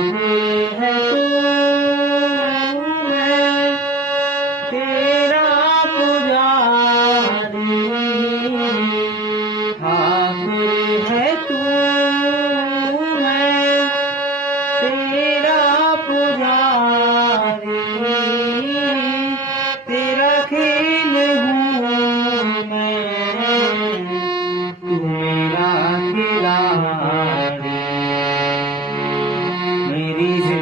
काफिर है तू, मैं तेरा पुजारी। काफिर है तू, मैं तेरा पुजारी। तेरा खेल हूँ मैं, तू मेरा खिलाड़ी। मेरी